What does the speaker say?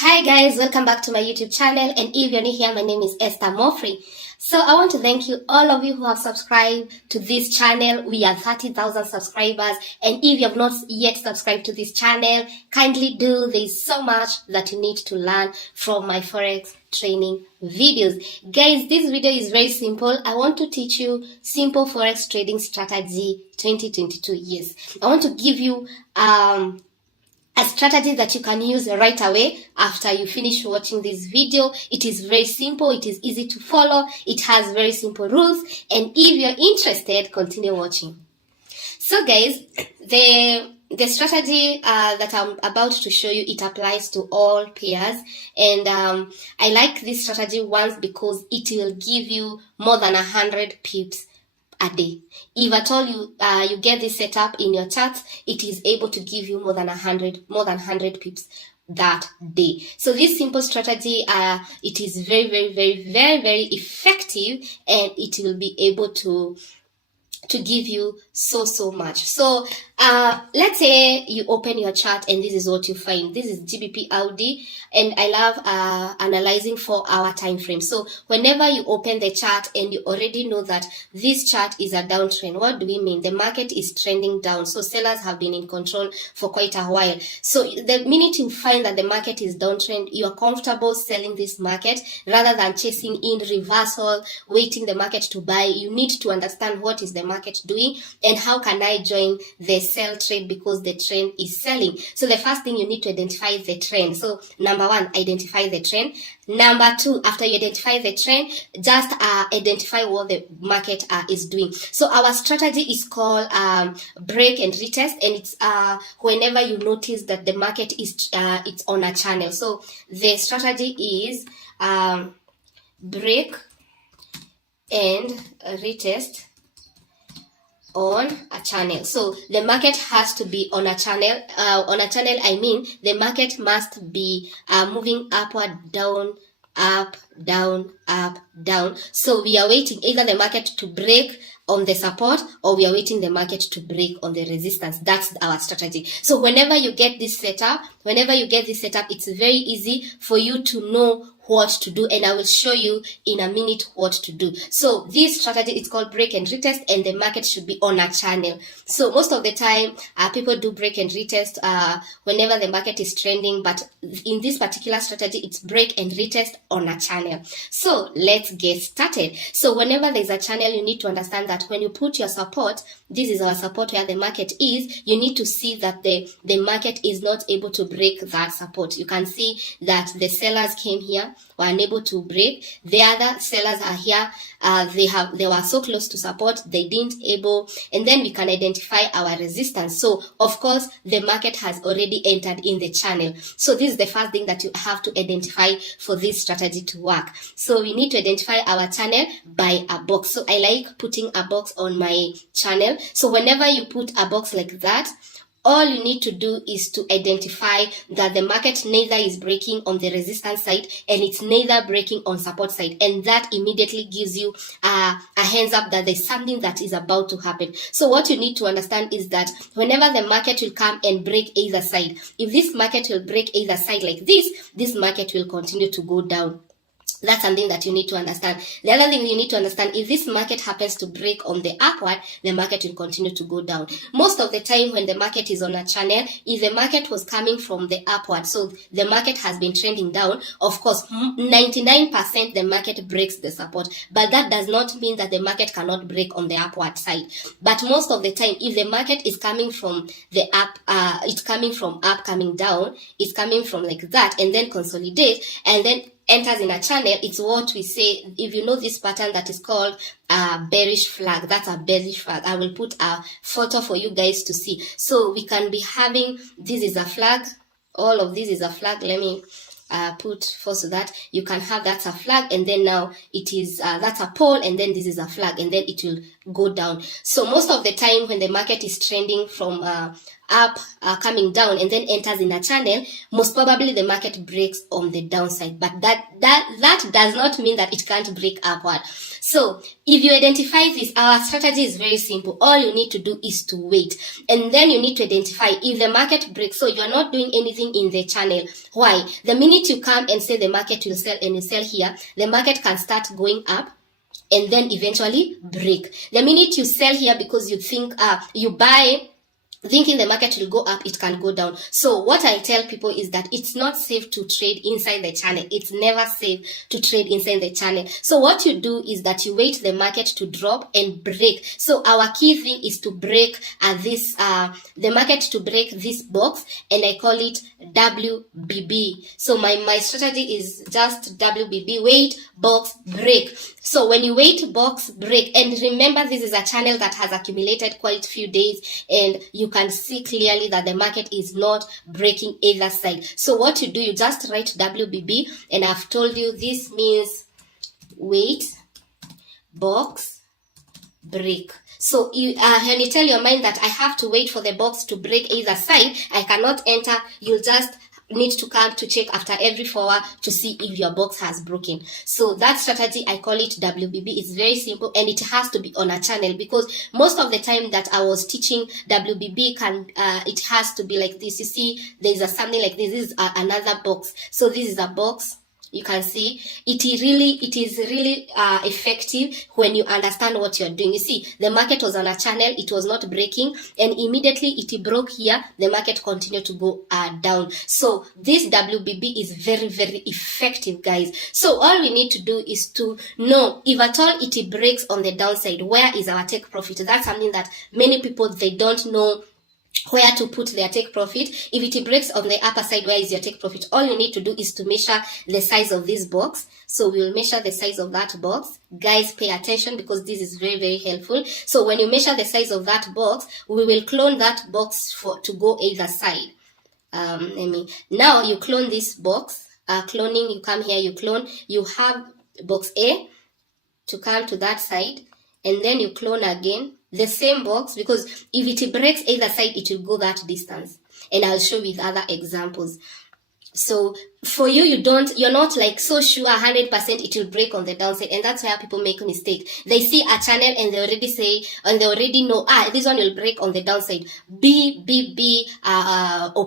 Hi guys, welcome back to my YouTube channel, and if you're new here, my name is Esther Mofri. So I want to thank you, all of you who have subscribed to this channel. We are 30,000 subscribers, and if you have not yet subscribed to this channel, kindly do. There is so much that you need to learn from my Forex training videos. Guys, this video is very simple. I want to teach you simple Forex trading strategy 2022. Yes, I want to give you a strategy that you can use right away after you finish watching this video. It is very simple, it is easy to follow, it has very simple rules, and if you're interested, continue watching. So guys, the strategy that I'm about to show you, it applies to all pairs, and I like this strategy once because it will give you more than 100 pips a day. If at all you get this set up in your charts, it is able to give you more than 100 pips that day. So this simple strategy, it is very effective, and it will be able to give you so much. So let's say you open your chart and this is what you find. This is GBP AUD, and I love analyzing 4-hour time frame. So whenever you open the chart and you already know that this chart is a downtrend, what do we mean? The market is trending down, so sellers have been in control for quite a while. So the minute you find that the market is downtrend, you are comfortable selling this market rather than chasing in reversal, waiting the market to buy. You need to understand what is the market doing and how can I join the sell trade because the trend is selling. So the first thing, you need to identify the trend. So number one, identify the trend. Number two, after you identify the trend, just identify what the market is doing. So our strategy is called break and retest, and it's whenever you notice that the market is it's on a channel. So the strategy is break and retest on a channel. So the market has to be on a channel. On a channel, I mean the market must be moving upward, down, up, down, up, down. So we are waiting either the market to break on the support, or we are waiting the market to break on the resistance. That's our strategy. So whenever you get this setup, it's very easy for you to know what to do, and I will show you in a minute what to do. So this strategy is called break and retest, and the market should be on a channel. So most of the time people do break and retest whenever the market is trending, but in this particular strategy, it's break and retest on a channel. So let's get started. So whenever there's a channel, you need to understand that when you put your support, this is our support where the market is, you need to see that the market is not able to break that support. You can see that the sellers came here, were unable to break. The other sellers are here, they were so close to support, they didn't able, and then we can identify our resistance. So of course the market has already entered in the channel. So this is the first thing that you have to identify for this strategy to work. So we need to identify our channel by a box. So I like putting a box on my channel. So whenever you put a box like that, all you need to do is to identify that the market neither is breaking on the resistance side and it's neither breaking on support side, and that immediately gives you a hands up that there's something that is about to happen. So what you need to understand is that whenever the market will come and break either side, if this market will break either side like this market will continue to go down. That's something that you need to understand. The other thing you need to understand, if this market happens to break on the upward, the market will continue to go down. Most of the time when the market is on a channel, if the market was coming from the upward, so the market has been trending down, of course 99% the market breaks the support, but that does not mean that the market cannot break on the upward side. But most of the time, if the market is coming from the up, it's coming from up, coming down, it's coming from like that, and then consolidate, and then enters in a channel, it's what we say, if you know this pattern, that is called a bearish flag. That's a bearish flag. I will put a photo for you guys to see. So we can be having, this is a flag, all of this is a flag. Let me put force so that you can have that's a flag, and then now it is that's a pole, and then this is a flag, and then it will go down. So most of the time when the market is trending from up coming down and then enters in a channel, most probably the market breaks on the downside. But that does not mean that it can't break upward. So if you identify this, our strategy is very simple. All you need to do is to wait, and then you need to identify if the market breaks. So you are not doing anything in the channel. Why? The minute you come and say the market will sell and you sell here, the market can start going up and then eventually break. The minute you sell here because you think you buy thinking the market will go up, it can go down. So what I tell people is that it's not safe to trade inside the channel. It's never safe to trade inside the channel. So what you do is that you wait the market to drop and break. So our key thing is to break the market to break this box, and I call it WBB. So my strategy is just WBB, wait, box, break. So when you wait, box, break, and remember this is a channel that has accumulated quite a few days, and you can see clearly that the market is not breaking either side. So what you do, you just write WBB, and I've told you this means wait, box, break. So when you tell your mind that I have to wait for the box to break either side, I cannot enter, you'll just need to come to check after every 4 hours to see if your box has broken. So that strategy, I call it WBB. It's very simple, and it has to be on a channel, because most of the time that I was teaching WBB, it has to be like this. You see, there's something like this. This is another box. So this is a box. You can see it is really effective when you understand what you're doing. You see, the market was on a channel, it was not breaking, and immediately it broke here, the market continued to go down. So this WBB is very, very effective, guys. So all we need to do is to know if at all it breaks on the downside, where is our take profit. That's something that many people, they don't know where to put their take profit. If it breaks on the upper side, where is your take profit? All you need to do is to measure the size of this box. So we will measure the size of that box. Guys, pay attention, because this is very, very helpful. So when you measure the size of that box, we will clone that box to go either side. Now you clone this box. Cloning, you come here, you clone. You have box A to come to that side, and then you clone again the same box, because if it breaks either side, it will go that distance, and I'll show with other examples. So for you, you're not like so sure 100% it will break on the downside, and that's where people make a mistake. They see a channel and they already say, and they already know, this one will break on the downside. Be open.